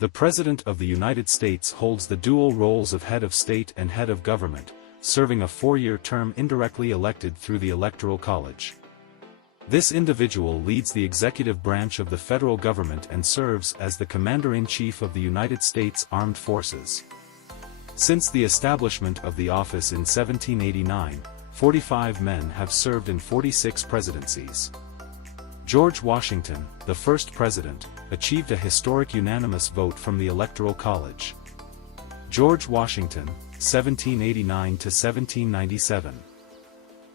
The President of the United States holds the dual roles of head of state and head of government, serving a 4-year term indirectly elected through the Electoral College. This individual leads the executive branch of the federal government and serves as the Commander-in-Chief of the United States Armed Forces. Since the establishment of the office in 1789, 45 men have served in 46 presidencies. George Washington, the first president, achieved a historic unanimous vote from the Electoral College. George Washington, 1789 to 1797.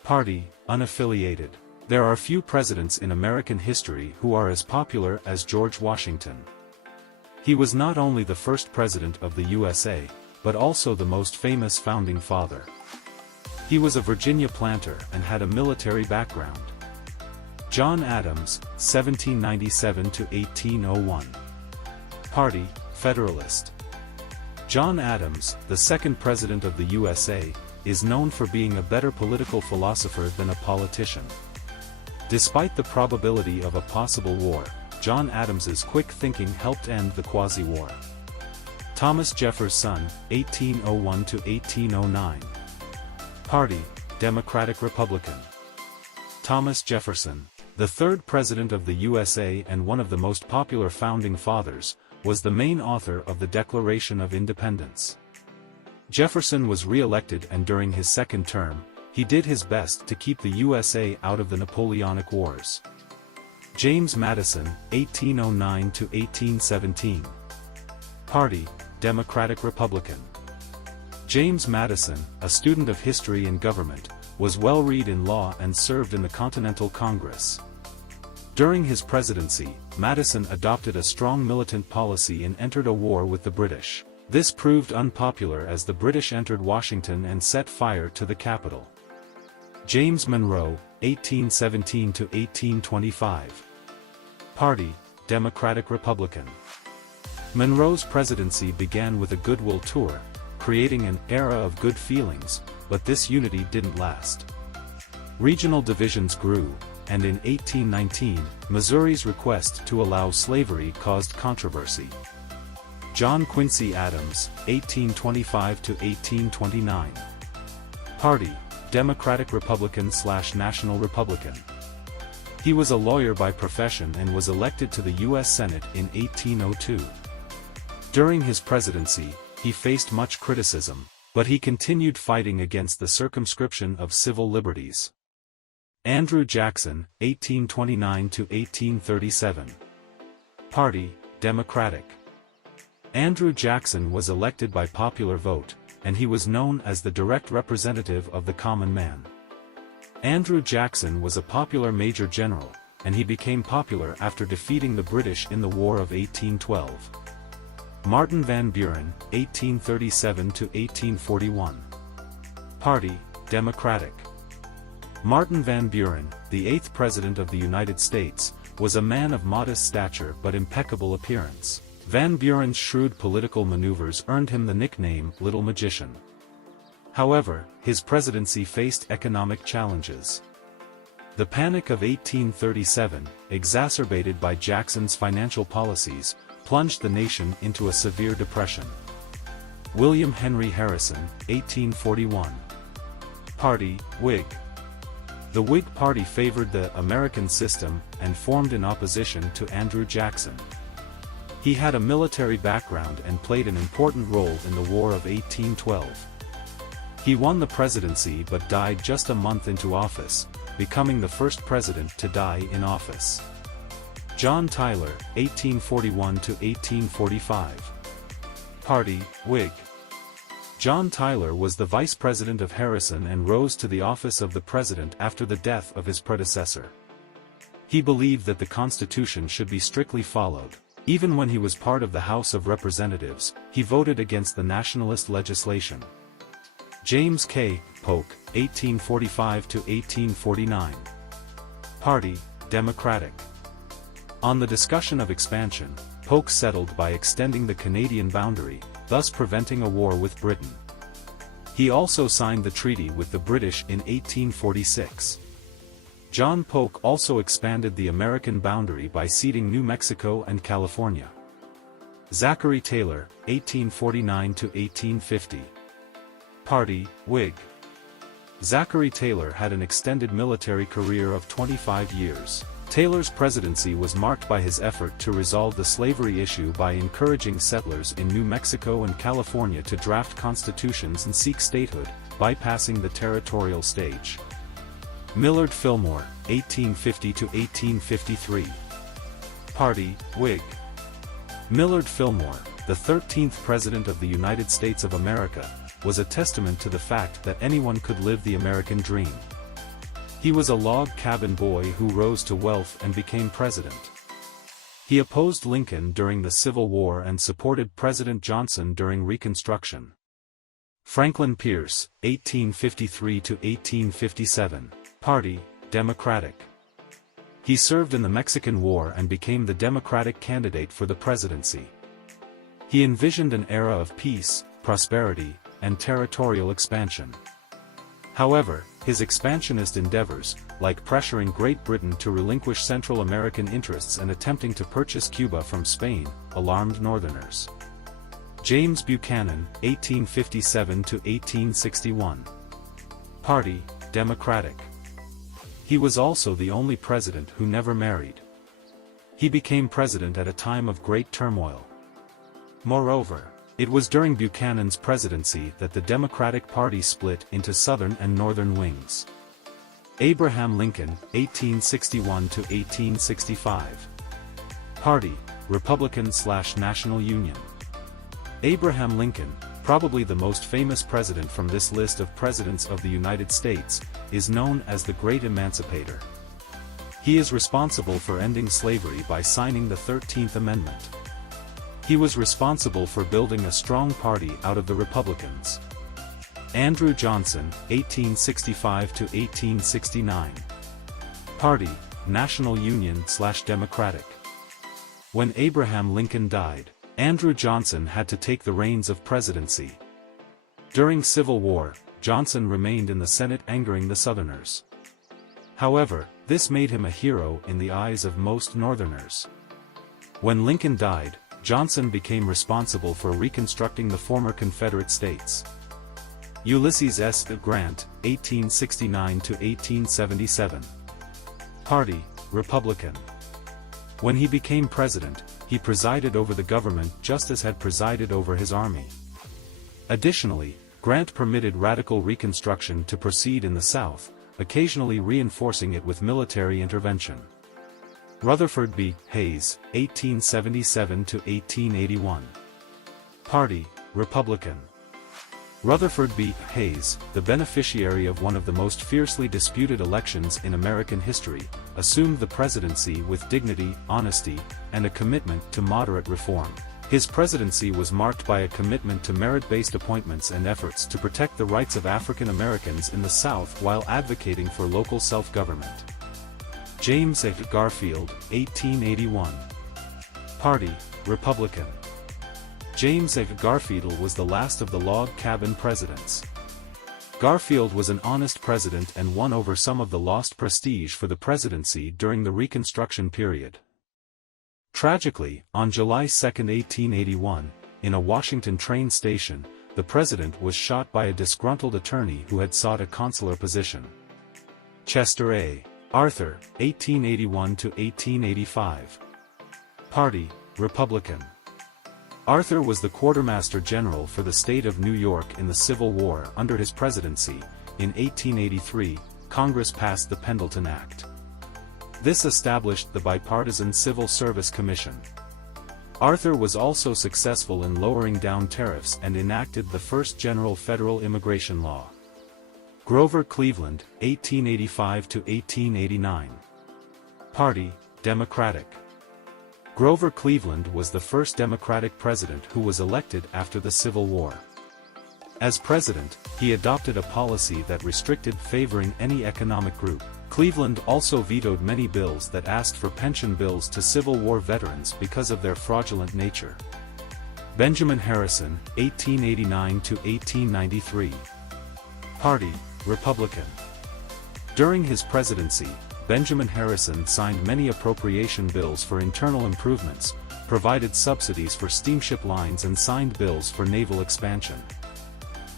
Party, unaffiliated. There are few presidents in American history who are as popular as George Washington. He was not only the first president of the USA, but also the most famous founding father. He was a Virginia planter and had a military background. John Adams, 1797 to 1801. Party, Federalist. John Adams, the second president of the USA, is known for being a better political philosopher than a politician. Despite the probability of a possible war, John Adams's quick thinking helped end the quasi-war. Thomas Jefferson, 1801 to 1809. Party, Democratic-Republican. Thomas Jefferson, the third president of the USA and one of the most popular founding fathers, was the main author of the Declaration of Independence. Jefferson was re-elected, and during his second term, he did his best to keep the USA out of the Napoleonic Wars. James Madison, 1809 to 1817. Party, Democratic-Republican. James Madison, a student of history and government, was well-read in law and served in the Continental Congress. During his presidency, Madison adopted a strong militant policy and entered a war with the British. This proved unpopular as the British entered Washington and set fire to the Capitol. James Monroe, 1817 to 1825. Party, Democratic-Republican. Monroe's presidency began with a goodwill tour, creating an era of good feelings, but this unity didn't last. Regional divisions grew, and in 1819, Missouri's request to allow slavery caused controversy. John Quincy Adams, 1825 to 1829. Party, Democratic-Republican/National Republican. He was a lawyer by profession and was elected to the U.S. Senate in 1802. During his presidency, he faced much criticism, but he continued fighting against the circumscription of civil liberties. Andrew Jackson, 1829 to 1837. Party, Democratic. Andrew Jackson was elected by popular vote, and he was known as the direct representative of the common man. Andrew Jackson was a popular major general, and he became popular after defeating the British in the War of 1812. Martin Van Buren, 1837 to 1841. Party, Democratic. Martin Van Buren, the 8th President of the United States, was a man of modest stature but impeccable appearance. Van Buren's shrewd political maneuvers earned him the nickname Little Magician. However, his presidency faced economic challenges. The Panic of 1837, exacerbated by Jackson's financial policies, plunged the nation into a severe depression. William Henry Harrison, 1841. Party, Whig. The Whig Party favored the American system and formed in opposition to Andrew Jackson. He had a military background and played an important role in the War of 1812. He won the presidency but died just a month into office, becoming the first president to die in office. John Tyler, 1841 to 1845. Party, Whig. John Tyler was the vice president of Harrison and rose to the office of the president after the death of his predecessor. He believed that the Constitution should be strictly followed. Even when he was part of the House of Representatives, he voted against the nationalist legislation. James K. Polk, 1845 to 1849. Party, Democratic. On the discussion of expansion, Polk settled by extending the Canadian boundary, thus preventing a war with Britain. He also signed the treaty with the British in 1846. John Polk also expanded the American boundary by ceding New Mexico and California. Zachary Taylor, 1849–1850. Party, Whig. Zachary Taylor had an extended military career of 25 years. Taylor's presidency was marked by his effort to resolve the slavery issue by encouraging settlers in New Mexico and California to draft constitutions and seek statehood, bypassing the territorial stage. Millard Fillmore, 1850–1853. Party, Whig. Millard Fillmore, the 13th President of the United States of America, was a testament to the fact that anyone could live the American dream. He was a log cabin boy who rose to wealth and became president. He opposed Lincoln during the Civil War and supported President Johnson during Reconstruction. Franklin Pierce, 1853–1857. Party, Democratic. He served in the Mexican War and became the Democratic candidate for the presidency. He envisioned an era of peace, prosperity, and territorial expansion. However, his expansionist endeavors, like pressuring Great Britain to relinquish Central American interests and attempting to purchase Cuba from Spain, alarmed Northerners. James Buchanan, 1857–1861. Party, Democratic. He was also the only president who never married. He became president at a time of great turmoil. Moreover, it was during Buchanan's presidency that the Democratic Party split into Southern and Northern wings. Abraham Lincoln, 1861–1865. Party, Republican/National Union. Abraham Lincoln, probably the most famous president from this list of presidents of the United States, is known as the Great Emancipator. He is responsible for ending slavery by signing the 13th Amendment. He was responsible for building a strong party out of the Republicans. Andrew Johnson, 1865–1869. Party, National Union/Democratic. When Abraham Lincoln died, Andrew Johnson had to take the reins of presidency. During Civil War, Johnson remained in the Senate, angering the Southerners. However, this made him a hero in the eyes of most Northerners. When Lincoln died, Johnson became responsible for reconstructing the former Confederate states. Ulysses S. Grant, 1869–1877. Party, Republican. When he became president, he presided over the government just as had presided over his army. Additionally, Grant permitted radical Reconstruction to proceed in the South, occasionally reinforcing it with military intervention. Rutherford B. Hayes, 1877–1881. Party, Republican. Rutherford B. Hayes, the beneficiary of one of the most fiercely disputed elections in American history, assumed the presidency with dignity, honesty, and a commitment to moderate reform. His presidency was marked by a commitment to merit-based appointments and efforts to protect the rights of African Americans in the South while advocating for local self-government. James A. Garfield, 1881. Party, Republican. James A. Garfield was the last of the log cabin presidents. Garfield was an honest president and won over some of the lost prestige for the presidency during the Reconstruction period. Tragically, on July 2, 1881, in a Washington train station, the president was shot by a disgruntled attorney who had sought a consular position. Chester A. Arthur, 1881–1885. Party, Republican. Arthur was the quartermaster general for the state of New York in the Civil War. Under his presidency, in 1883, Congress passed the Pendleton Act. This established the Bipartisan Civil Service Commission. Arthur was also successful in lowering down tariffs and enacted the first general federal immigration law. Grover Cleveland, 1885–1889. Party, Democratic. Grover Cleveland was the first Democratic president who was elected after the Civil War. As president, he adopted a policy that restricted favoring any economic group. Cleveland also vetoed many bills that asked for pension bills to Civil War veterans because of their fraudulent nature. Benjamin Harrison, 1889–1893. Party, Republican. During his presidency, Benjamin Harrison signed many appropriation bills for internal improvements, provided subsidies for steamship lines and signed bills for naval expansion.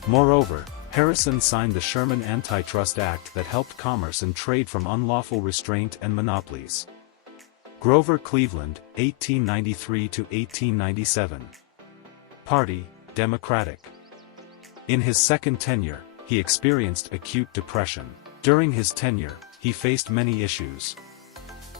Moreover, Harrison signed the Sherman Antitrust Act that helped commerce and trade from unlawful restraint and monopolies. Grover Cleveland, 1893 to 1897. Party, Democratic. In his second tenure, he experienced acute depression. During his tenure, he faced many issues.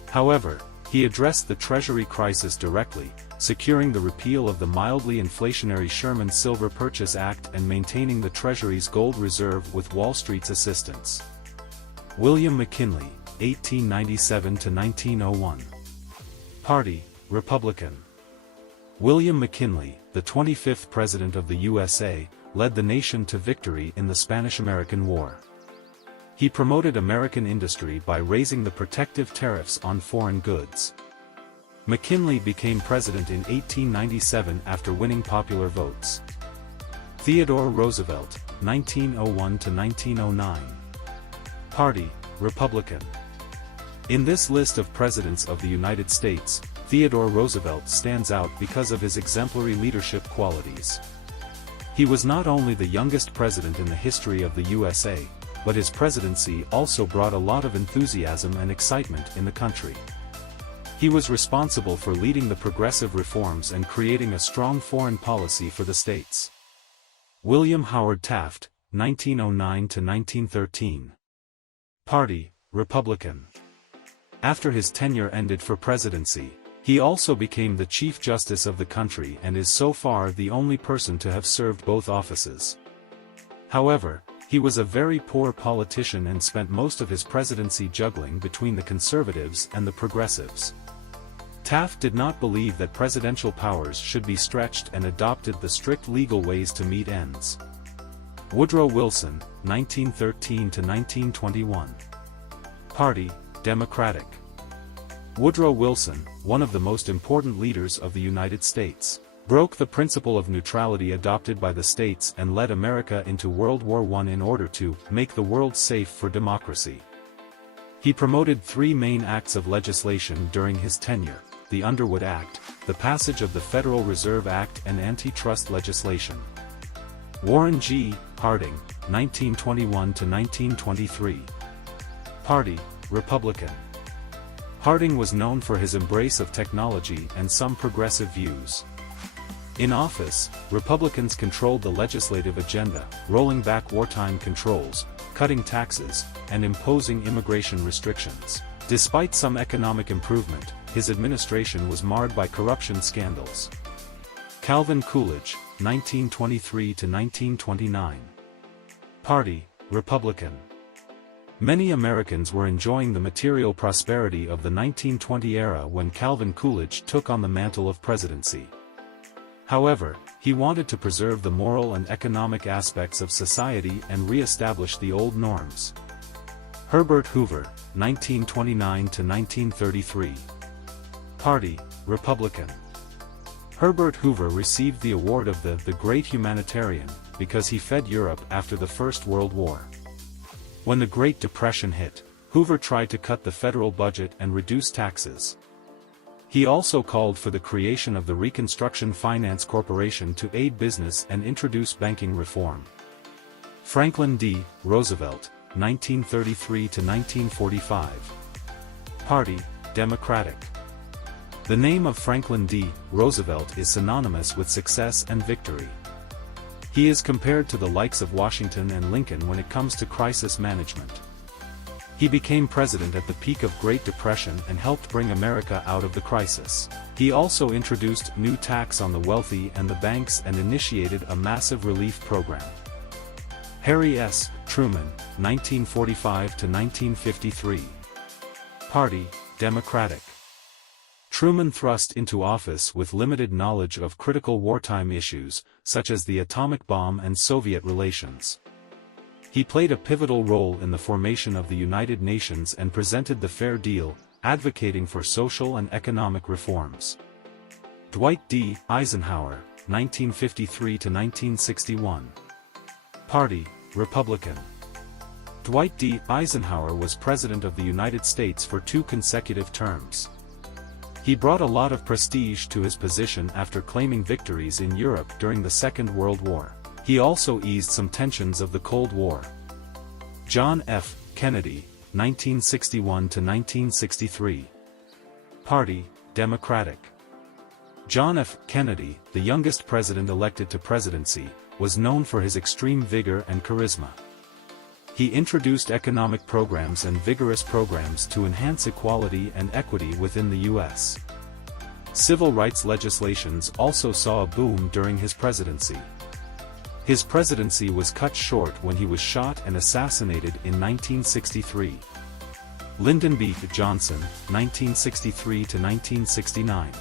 However, he addressed the Treasury crisis directly, securing the repeal of the mildly inflationary Sherman Silver Purchase Act and maintaining the Treasury's gold reserve with Wall Street's assistance. William McKinley, 1897 to 1901. Party, Republican. William McKinley, the 25th President of the USA, led the nation to victory in the Spanish-American War. He promoted American industry by raising the protective tariffs on foreign goods. McKinley became president in 1897 after winning popular votes. Theodore Roosevelt, 1901 to 1909. Party, Republican. In this list of presidents of the United States, Theodore Roosevelt stands out because of his exemplary leadership qualities. He was not only the youngest president in the history of the USA, but his presidency also brought a lot of enthusiasm and excitement in the country. He was responsible for leading the progressive reforms and creating a strong foreign policy for the states. William Howard Taft, 1909 to 1913. Party, Republican. After his tenure ended for presidency, he also became the Chief Justice of the country and is so far the only person to have served both offices. However, he was a very poor politician and spent most of his presidency juggling between the conservatives and the progressives. Taft did not believe that presidential powers should be stretched and adopted the strict legal ways to meet ends. Woodrow Wilson, 1913 to 1921. Party, Democratic. Woodrow Wilson, one of the most important leaders of the United States, broke the principle of neutrality adopted by the states and led America into World War I in order to make the world safe for democracy. He promoted three main acts of legislation during his tenure: the Underwood Act, the passage of the Federal Reserve Act, and antitrust legislation. Warren G. Harding, 1921 to 1923. Party, Republican. Harding was known for his embrace of technology and some progressive views. In office, Republicans controlled the legislative agenda, rolling back wartime controls, cutting taxes, and imposing immigration restrictions. Despite some economic improvement, his administration was marred by corruption scandals. Calvin Coolidge, 1923 to 1929. Party, Republican. Many Americans were enjoying the material prosperity of the 1920 era when Calvin Coolidge took on the mantle of presidency. However, he wanted to preserve the moral and economic aspects of society and re-establish the old norms. Herbert Hoover, 1929 to 1933. Party, Republican. Herbert Hoover received the award of the Great Humanitarian because he fed Europe after the First World War. When the Great Depression hit, Hoover tried to cut the federal budget and reduce taxes. He also called for the creation of the Reconstruction Finance Corporation to aid business and introduce banking reform. Franklin D. Roosevelt, 1933 to 1945. Party, Democratic. The name of Franklin D. Roosevelt is synonymous with success and victory. He is compared to the likes of Washington and Lincoln when it comes to crisis management. He became president at the peak of Great Depression and helped bring America out of the crisis. He also introduced new tax on the wealthy and the banks and initiated a massive relief program. Harry S. Truman, 1945 to 1953. Party, Democratic. Truman thrust into office with limited knowledge of critical wartime issues, such as the atomic bomb and Soviet relations. He played a pivotal role in the formation of the United Nations and presented the Fair Deal, advocating for social and economic reforms. Dwight D. Eisenhower, 1953 to 1961. Party, Republican. Dwight D. Eisenhower was President of the United States for 2 consecutive terms. He brought a lot of prestige to his position after claiming victories in Europe during the Second World War. He also eased some tensions of the Cold War. John F. Kennedy, 1961 to 1963. Party, Democratic. John F. Kennedy, the youngest president elected to presidency, was known for his extreme vigor and charisma. He introduced economic programs and vigorous programs to enhance equality and equity within the U.S. Civil rights legislations also saw a boom during his presidency. His presidency was cut short when he was shot and assassinated in 1963. Lyndon B. Johnson, 1963 to 1969.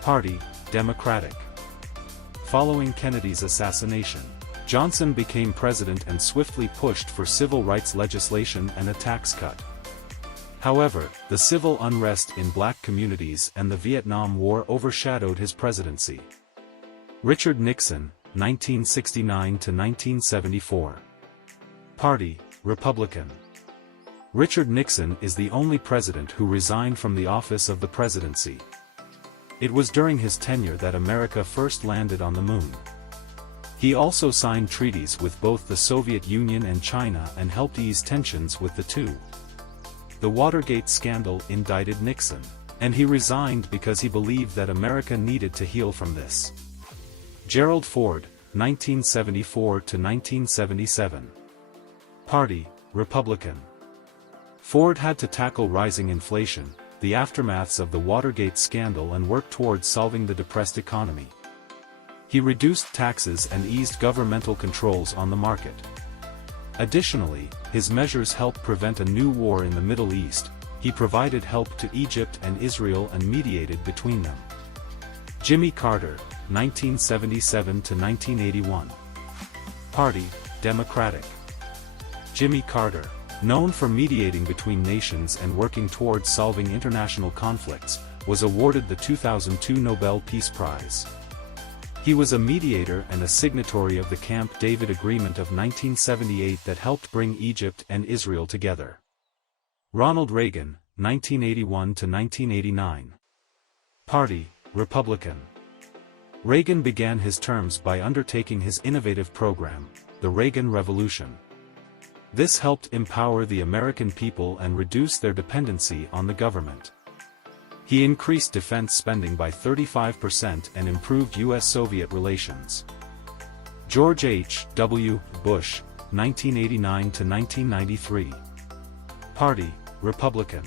Party, Democratic. Following Kennedy's assassination, Johnson became president and swiftly pushed for civil rights legislation and a tax cut. However, the civil unrest in black communities and the Vietnam War overshadowed his presidency. Richard Nixon, 1969 to 1974. Party, Republican. Richard Nixon is the only president who resigned from the office of the presidency. It was during his tenure that America first landed on the moon. He also signed treaties with both the Soviet Union and China and helped ease tensions with the two. The Watergate scandal indicted Nixon, and he resigned because he believed that America needed to heal from this. Gerald Ford, 1974 to 1977. Party, Republican. Ford had to tackle rising inflation, the aftermaths of the Watergate scandal, and work towards solving the depressed economy. He reduced taxes and eased governmental controls on the market. Additionally, his measures helped prevent a new war in the Middle East. He provided help to Egypt and Israel and mediated between them. Jimmy Carter, 1977 to 1981. Party, Democratic. Jimmy Carter, known for mediating between nations and working towards solving international conflicts, was awarded the 2002 Nobel Peace Prize. He was a mediator and a signatory of the Camp David Agreement of 1978 that helped bring Egypt and Israel together. Ronald Reagan, 1981 to 1989. Party, Republican. Reagan began his terms by undertaking his innovative program, the Reagan Revolution. This helped empower the American people and reduce their dependency on the government. He increased defense spending by 35% and improved U.S.-Soviet relations. George H. W. Bush, 1989 to 1993. Party, Republican.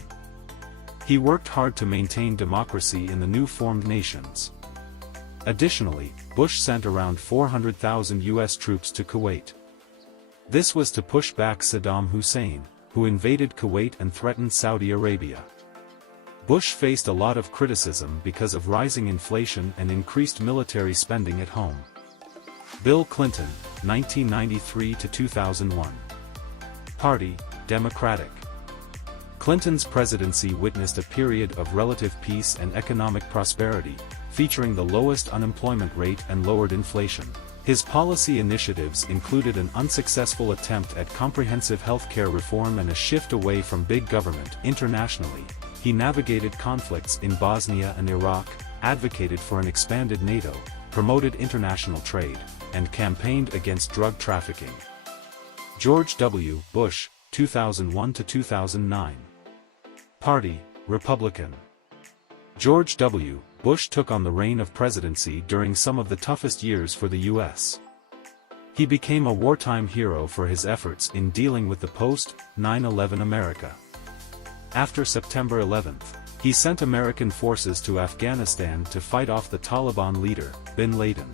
He worked hard to maintain democracy in the new-formed nations. Additionally, Bush sent around 400,000 U.S. troops to Kuwait. This was to push back Saddam Hussein, who invaded Kuwait and threatened Saudi Arabia. Bush faced a lot of criticism because of rising inflation and increased military spending at home. Bill Clinton, 1993 to 2001. Party, Democratic. Clinton's presidency witnessed a period of relative peace and economic prosperity, featuring the lowest unemployment rate and lowered inflation. His policy initiatives included an unsuccessful attempt at comprehensive health care reform and a shift away from big government. Internationally, he navigated conflicts in Bosnia and Iraq, advocated for an expanded NATO, promoted international trade, and campaigned against drug trafficking. George W. Bush, 2001 to 2009. Party, Republican. George W. Bush took on the reign of presidency during some of the toughest years for the U.S. He became a wartime hero for his efforts in dealing with the post-9/11 America. After September 11, he sent American forces to Afghanistan to fight off the Taliban leader, bin Laden.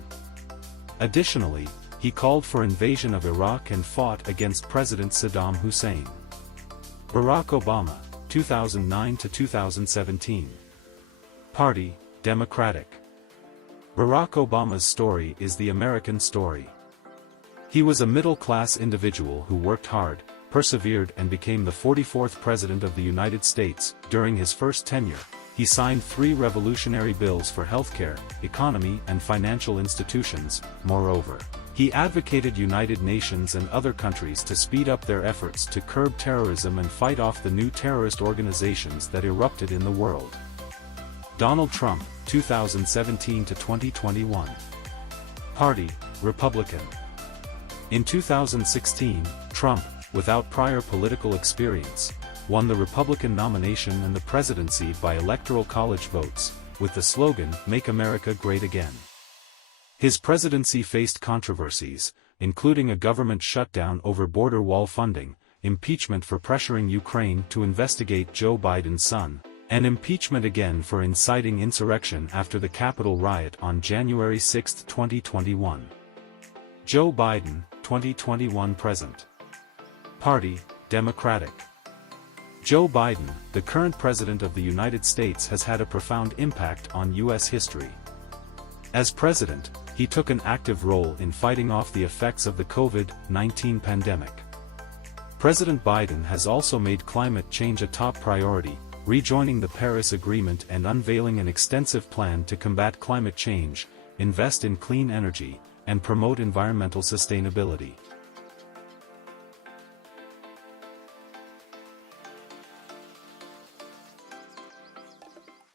Additionally, he called for invasion of Iraq and fought against President Saddam Hussein. Barack Obama, 2009 to 2017. Party, Democratic. Barack Obama's story is the American story. He was a middle-class individual who worked hard, persevered, and became the 44th President of the United States. During his first tenure, he signed 3 revolutionary bills for healthcare, economy, and financial institutions. Moreover, he advocated United Nations and other countries to speed up their efforts to curb terrorism and fight off the new terrorist organizations that erupted in the world. Donald Trump, 2017 to 2021. Party, Republican. In 2016, Trump, without prior political experience, won the Republican nomination and the presidency by Electoral College votes, with the slogan, "Make America Great Again." His presidency faced controversies, including a government shutdown over border wall funding, impeachment for pressuring Ukraine to investigate Joe Biden's son, and impeachment again for inciting insurrection after the Capitol riot on January 6, 2021. Joe Biden, 2021 present. Party, Democratic. Joe Biden, the current President of the United States, has had a profound impact on U.S. history. As president, he took an active role in fighting off the effects of the COVID-19 pandemic. President Biden has also made climate change a top priority, rejoining the Paris Agreement and unveiling an extensive plan to combat climate change, invest in clean energy, and promote environmental sustainability.